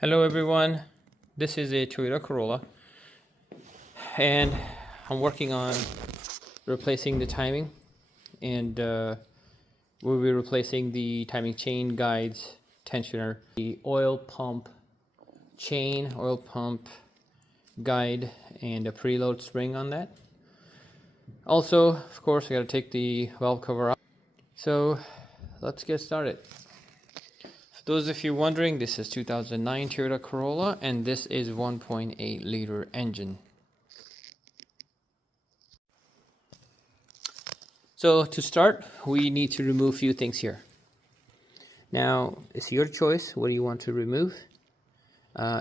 Hello everyone, this is a Toyota Corolla and I'm working on replacing the timing and we'll be replacing the timing chain guides, tensioner, the oil pump chain, oil pump guide, and a preload spring on that. Also, of course, I got to take the valve cover out. So let's get started. For those of you wondering, this is 2009 Toyota Corolla and this is 1.8 liter engine. So to start, we need to remove a few things here. Now, it's your choice what do you want to remove.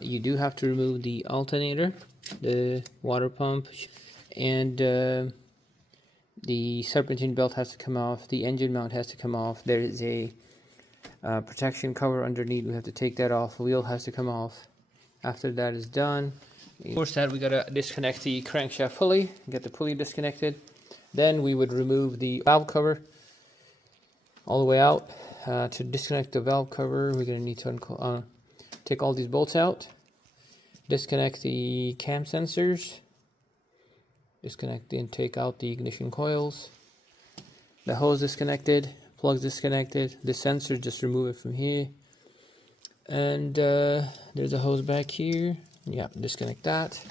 You do have to remove the alternator, the water pump, and the serpentine belt has to come off, the engine mount has to come off, there is a protection cover underneath, we have to take that off, wheel has to come off. After that is done, before that we gotta disconnect the crankshaft pulley, get the pulley disconnected. Then we would remove the valve cover all the way out. To disconnect the valve cover, we're gonna need to take all these bolts out, disconnect the cam sensors, disconnect and take out the ignition coils, the hose disconnected, plugs disconnected, the sensor just remove it from here, and there's a hose back here. Yeah, disconnect that,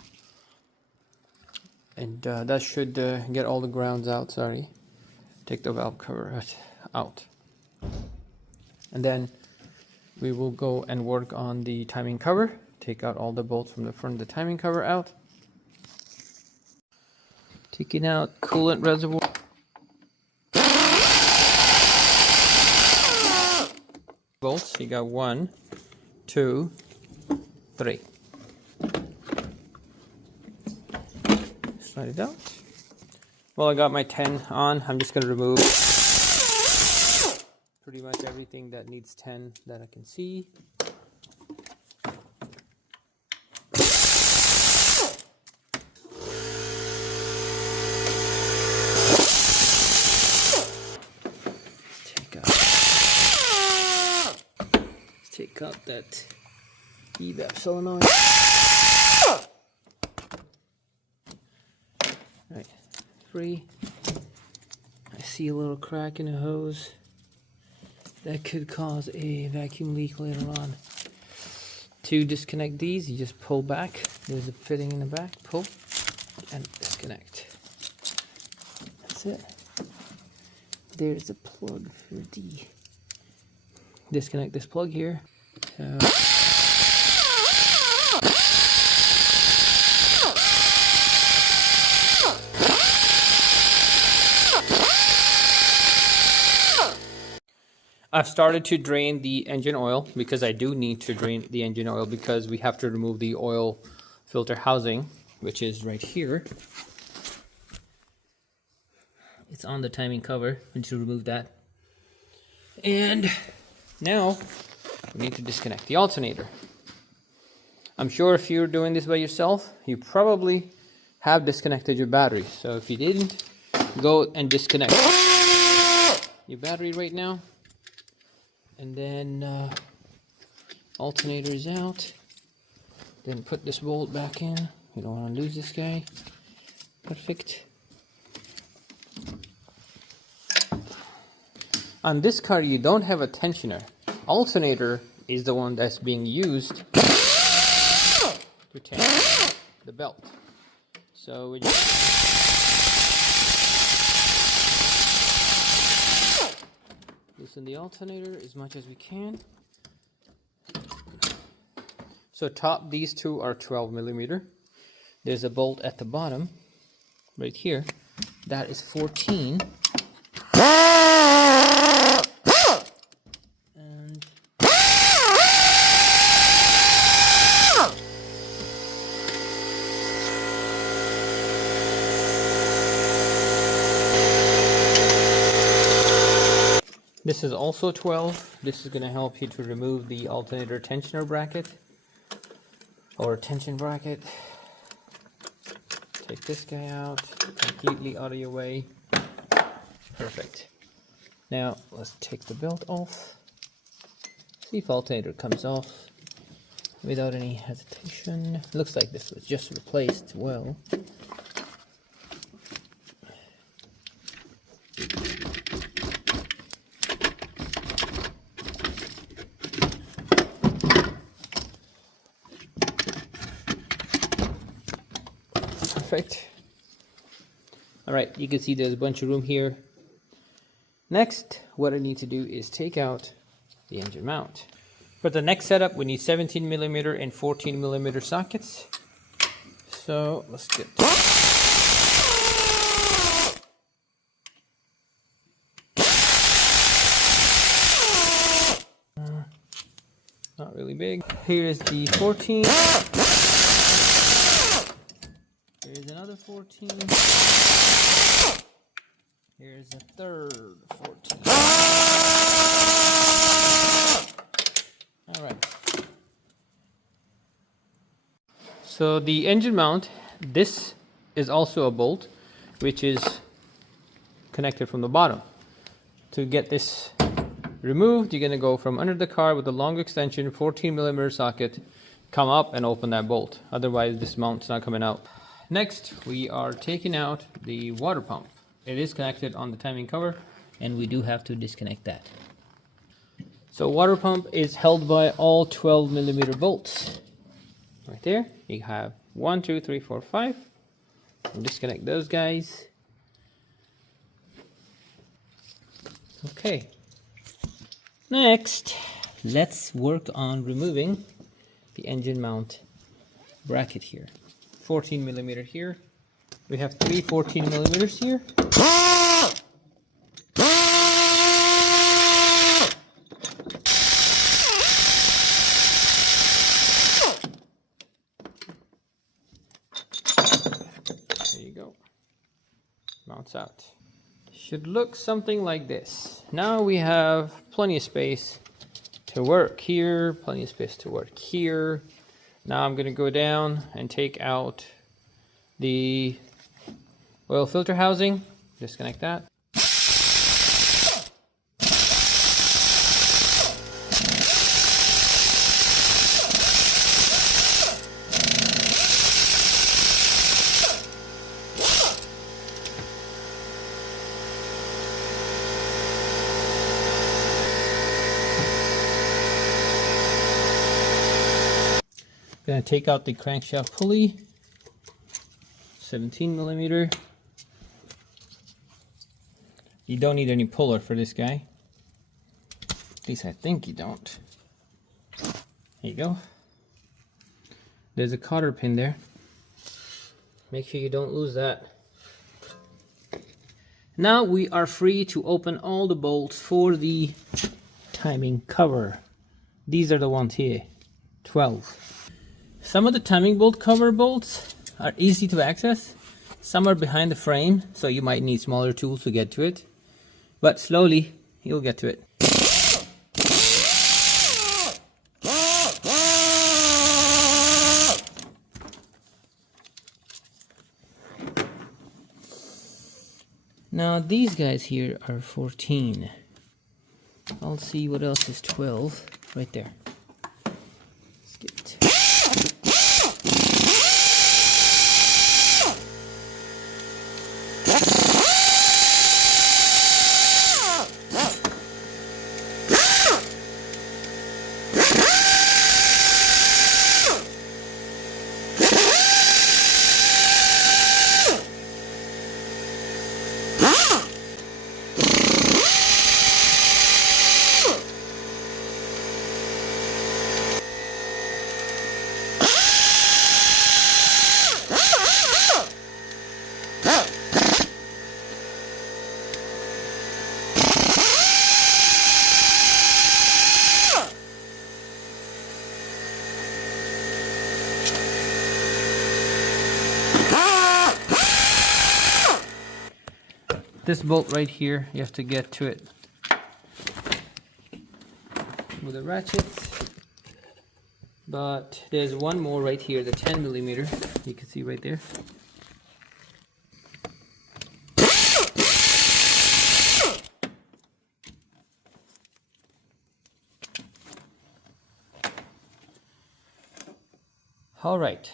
and that should get all the grounds out. Sorry, take the valve cover out, and then we will go and work on the timing cover. Take out all the bolts from the front of the timing cover out, taking out coolant reservoir. Bolts, you got 1, 2, 3. Slide it out. Well, I got my 10 on. I'm just going to remove pretty much everything that needs 10 that I can see. Take out that evap solenoid. Right, 3. I see a little crack in the hose. That could cause a vacuum leak later on. To disconnect these, you just pull back. There's a fitting in the back. Pull and disconnect. That's it. There's a plug for the disconnect this plug here. I've started to drain the engine oil because I do need to drain the engine oil because we have to remove the oil filter housing, which is right here. It's on the timing cover. We need to remove that. And now we need to disconnect the alternator. I'm sure if you're doing this by yourself, you probably have disconnected your battery. So if you didn't, go and disconnect your battery right now. And then alternator is out. Then put this bolt back in. You don't want to lose this guy. Perfect. On this car, you don't have a tensioner. Alternator is the one that's being used to tension the belt. So we just loosen the alternator as much as we can. So these two are 12 millimeter. There's a bolt at the bottom, right here. That is 14. This is also 12. This is going to help you to remove the alternator tensioner bracket or tension bracket. Take this guy out, completely out of your way. Perfect. Now let's take the belt off. See if alternator comes off. without any hesitation. Looks like this was just replaced well. Perfect. All right, you can see there's a bunch of room here. Next, what I need to do is take out the engine mount. For the next setup, we need 17mm and 14mm sockets. So let's get not really big. Here's the 14. Here's another 14. Here's a third 14. All right. So the engine mount, this is also a bolt, which is connected from the bottom. To get this removed, you're going to go from under the car with a long extension, 14mm socket, come up and open that bolt. Otherwise, this mount's not coming out. Next, we are taking out the water pump. It is connected on the timing cover, and we do have to disconnect that. So water pump is held by all 12mm bolts. Right there, you have 1, 2, 3, 4, 5. I'll disconnect those guys. Okay. Next, let's work on removing the engine mount bracket here. 14mm here. We have 3 14mm here. There you go. Mounts out. Should look something like this. Now we have plenty of space to work here, plenty of space to work here. Now I'm going to go down and take out the oil filter housing, disconnect that. Gonna take out the crankshaft pulley, 17mm. You don't need any puller for this guy. At least I think you don't. There you go. There's a cotter pin there. Make sure you don't lose that. Now we are free to open all the bolts for the timing cover. These are the ones here, 12. Some of the timing bolt cover bolts are easy to access. Some are behind the frame, so you might need smaller tools to get to it. But slowly, you'll get to it. Now these guys here are 14. I'll see what else is 12 right there. Let's get this bolt right here, you have to get to it with a ratchet. But there's one more right here, the 10mm. You can see right there. All right.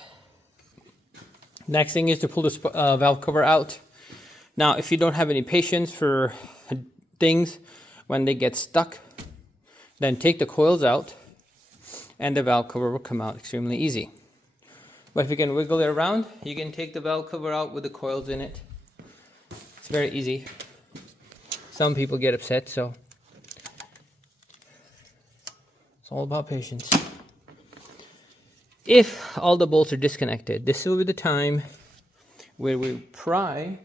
Next thing is to pull this valve cover out. Now, if you don't have any patience for things when they get stuck, then take the coils out and the valve cover will come out extremely easy. But if you can wiggle it around, you can take the valve cover out with the coils in it. It's very easy. Some people get upset, so it's all about patience. If all the bolts are disconnected, this will be the time where we pry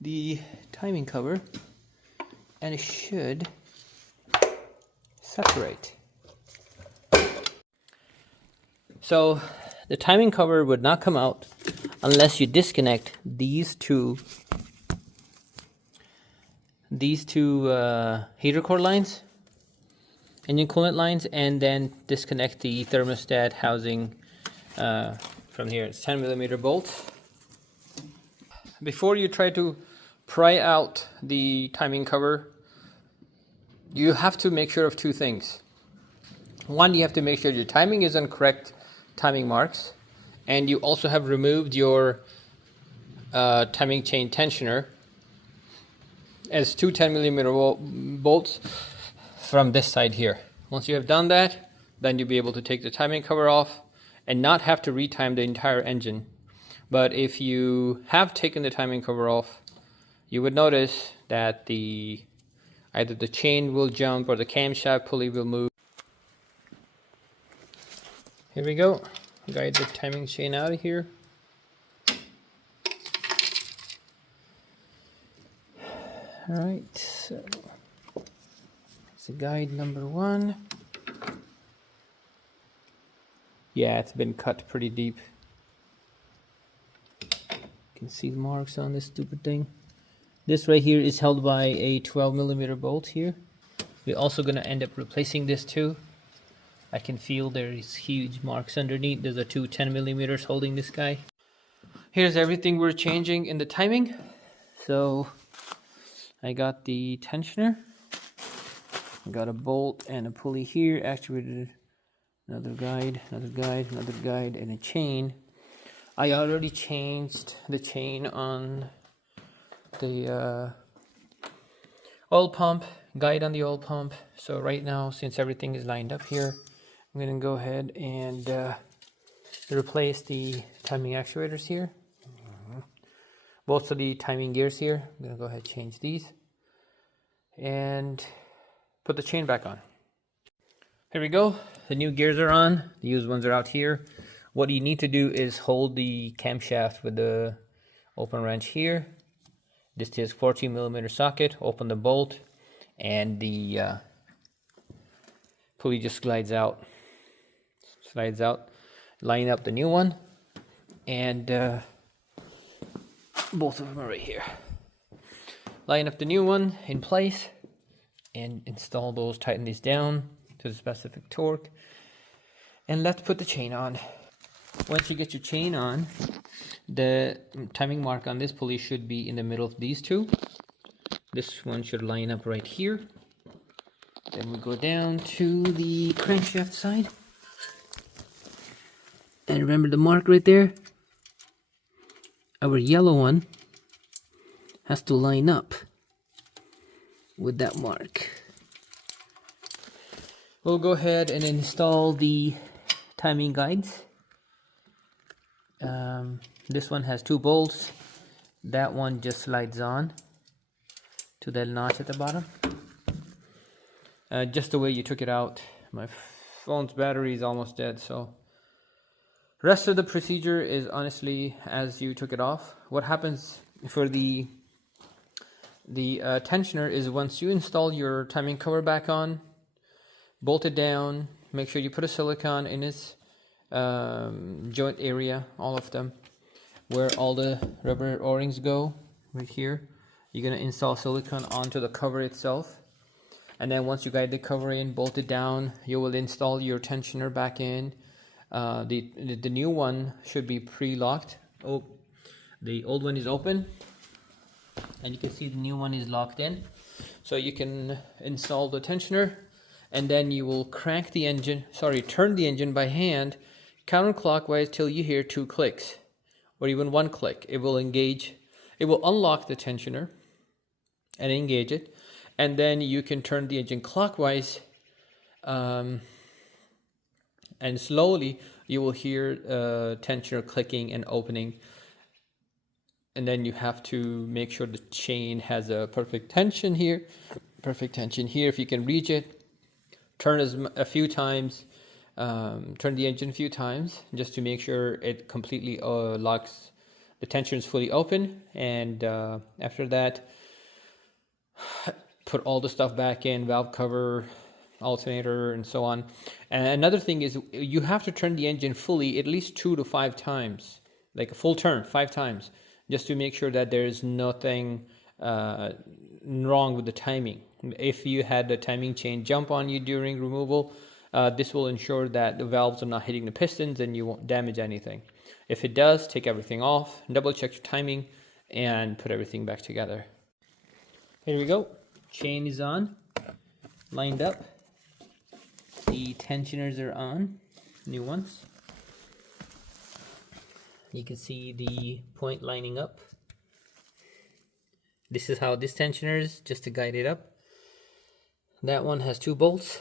the timing cover and it should separate. So the timing cover would not come out unless you disconnect these two heater core lines, engine coolant lines, and then disconnect the thermostat housing from here. It's 10mm bolts. Before you try to pry out the timing cover, you have to make sure of two things. One, you have to make sure your timing is on correct timing marks, and you also have removed your timing chain tensioner as two 10mm bolts from this side here. Once you have done that, then you'll be able to take the timing cover off and not have to retime the entire engine. But if you have taken the timing cover off, you would notice that either the chain will jump or the camshaft pulley will move. Here we go. Guide the timing chain out of here. Alright, so it's guide number 1. Yeah, it's been cut pretty deep. You can see the marks on this stupid thing. This right here is held by a 12mm bolt here. We're also going to end up replacing this too. I can feel there's huge marks underneath. There's a two 10mm holding this guy. Here's everything we're changing in the timing. So I got the tensioner. I got a bolt and a pulley here, actuated, another guide, and a chain. I already changed the chain on the oil pump, guide on the oil pump. So right now, since everything is lined up here, I'm going to go ahead and replace the timing actuators here. Both of the timing gears here. I'm going to go ahead and change these and put the chain back on. Here we go. The new gears are on. The used ones are out here. What you need to do is hold the camshaft with the open wrench here. This is 14mm socket. Open the bolt and the pulley just slides out. Line up the new one, and both of them are right here. Line up the new one in place and install those, tighten these down to the specific torque, and let's put the chain on. Once you get your chain on, the timing mark on this pulley should be in the middle of these two. This one should line up right here. Then we go down to the crankshaft side. And remember the mark right there? Our yellow one has to line up with that mark. We'll go ahead and install the timing guides. This one has 2 bolts. That one just slides on to that notch at the bottom. Just the way you took it out. My phone's battery is almost dead, so rest of the procedure is honestly as you took it off. What happens for the tensioner is once you install your timing cover back on, bolt it down, make sure you put a silicone in its joint area, all of them, where all the rubber O-rings go, right here. You're going to install silicone onto the cover itself, and then once you guide the cover in, bolt it down, you will install your tensioner back in. The new one should be pre-locked. Oh, the old one is open, and you can see the new one is locked in. So you can install the tensioner, and then you will turn the engine by hand, counterclockwise till you hear 2 clicks or even 1 click. It will engage, it will unlock the tensioner and engage it, and then you can turn the engine clockwise, and slowly you will hear tensioner clicking and opening, and then you have to make sure the chain has a perfect tension here, if you can reach it. Turn a few times, turn the engine a few times just to make sure it completely locks, the tension is fully open, and after that put all the stuff back in, valve cover, alternator, and so on. And another thing is you have to turn the engine fully at least 2 to 5 times, like a full turn 5 times, just to make sure that there is nothing wrong with the timing. If you had the timing chain jump on you during removal, this will ensure that the valves are not hitting the pistons and you won't damage anything. If it does, take everything off, double check your timing, and put everything back together. Here we go. Chain is on, lined up. The tensioners are on, new ones. You can see the point lining up. This is how this tensioner is, just to guide it up. That one has 2 bolts.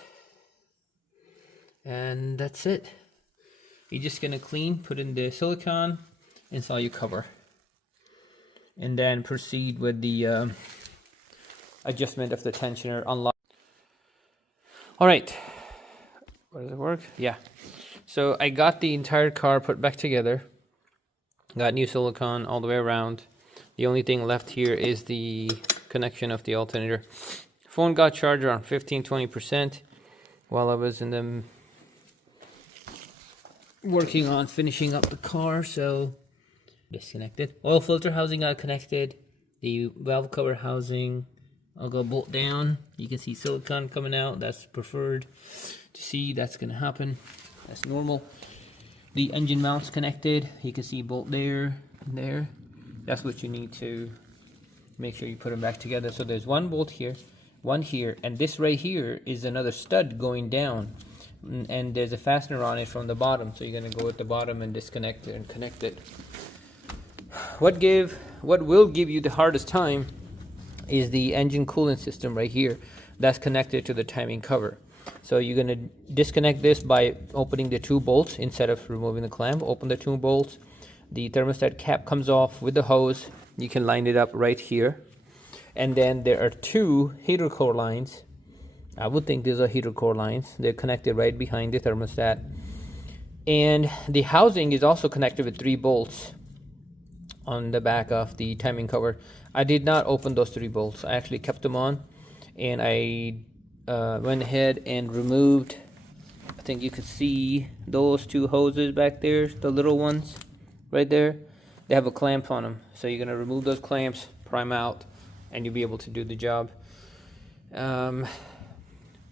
And that's it. You're just gonna clean, put in the silicone, install your cover, and then proceed with the adjustment of the tensioner unlock. All right, does it work? Yeah. So I got the entire car put back together. Got new silicone all the way around. The only thing left here is the connection of the alternator. Phone got charged around 15-20% while I was in the working on finishing up the car, so disconnected. Oil filter housing got connected. The valve cover housing, I'll go bolt down. You can see silicone coming out. That's preferred to see. That's gonna happen. That's normal. The engine mounts connected. You can see bolt there and there. That's what you need to make sure you put them back together. So there's 1 bolt here, 1 here, and this right here is another stud going down, and there's a fastener on it from the bottom. So you're gonna go at the bottom and disconnect it and connect it. What will give you the hardest time is the engine coolant system right here. That's connected to the timing cover. So you're gonna disconnect this by opening the 2 bolts instead of removing the clamp. Open the 2 bolts. The thermostat cap comes off with the hose. You can line it up right here. And then there are 2 heater core lines. I would think these are heater core lines. They're connected right behind the thermostat. And the housing is also connected with 3 bolts on the back of the timing cover. I did not open those 3 bolts. I actually kept them on, and I went ahead and removed, I think you could see those 2 hoses back there, the little ones right there. They have a clamp on them, so you're gonna remove those clamps, prime out, and you'll be able to do the job.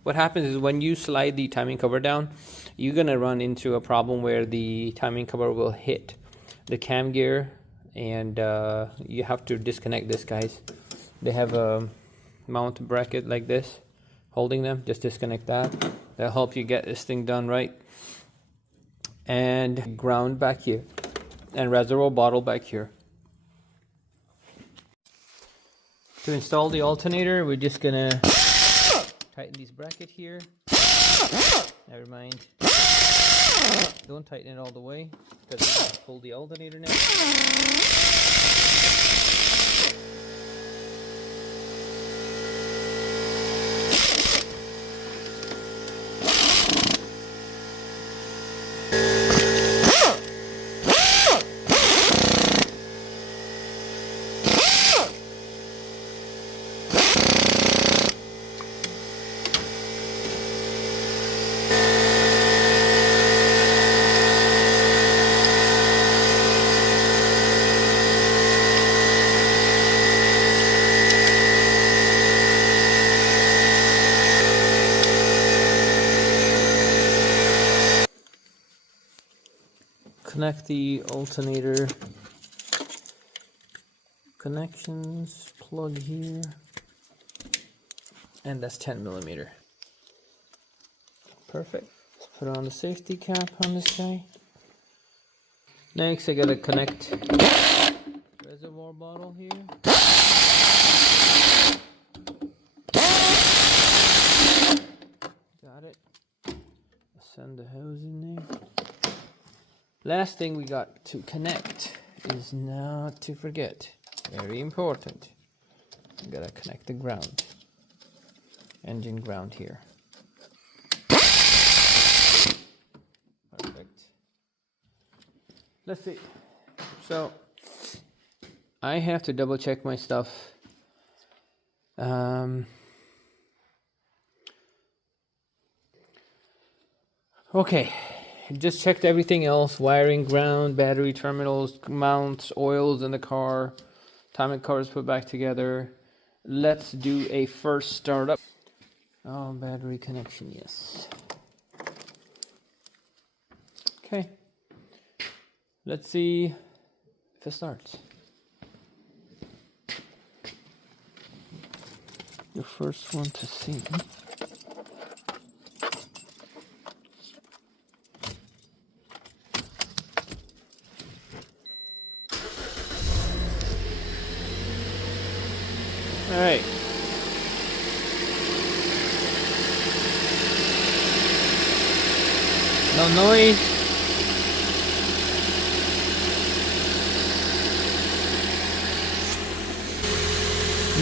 What happens is when you slide the timing cover down, you're gonna run into a problem where the timing cover will hit the cam gear, and you have to disconnect this, guys. They have a mount bracket like this holding them. Just disconnect that. That'll help you get this thing done right. And ground back here, and reservoir bottle back here. To install the alternator, we're just gonna tighten this bracket here. Never mind. Don't tighten it all the way, because we're gonna pull the alternator now. Connect the alternator connections, plug here, and that's 10mm. Perfect. Let's put on the safety cap on this guy. Next I gotta connect reservoir bottle here. Got it. Send the hose in there. Last thing we got to connect is not to forget. Very important. We gotta connect the ground. Engine ground here. Perfect. Let's see. So I have to double check my stuff. Okay, just checked everything else. Wiring, ground, battery terminals, mounts, oils in the car, timing covers put back together. Let's do a first startup. Oh, battery connection, yes. Okay, let's see if it starts. The first one to see. All right. No noise.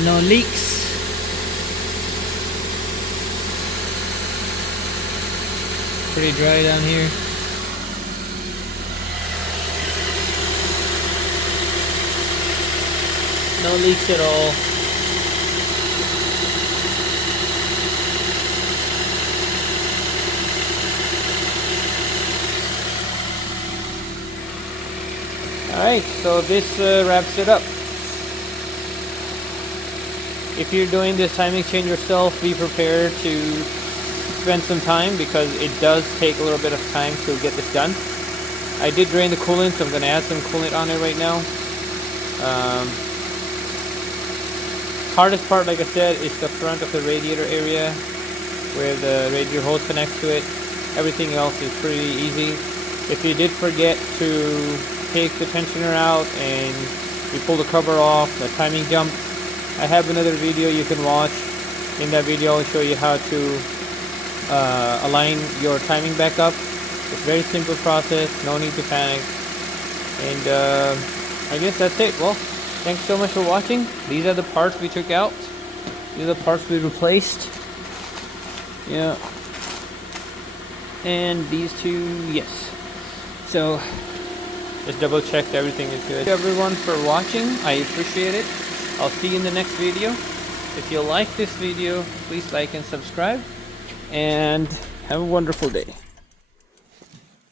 No leaks. Pretty dry down here. No leaks at all. Alright, so this wraps it up. If you're doing this timing chain yourself, be prepared to spend some time because it does take a little bit of time to get this done. I did drain the coolant, so I'm going to add some coolant on it right now. Hardest part, like I said, is the front of the radiator area where the radiator hose connects to it. Everything else is pretty easy. If you did forget to take the tensioner out and you pull the cover off, the timing jump, I have another video you can watch. In that video I'll show you how to align your timing back up. It's a very simple process, no need to panic. And I guess that's it. Well, thanks so much for watching. These are the parts we took out. These are the parts we replaced. Yeah. And these two, yes. So just double checked everything is good. Thank you everyone for watching. I appreciate it. I'll see you in the next video. If you like this video, please like and subscribe. And have a wonderful day.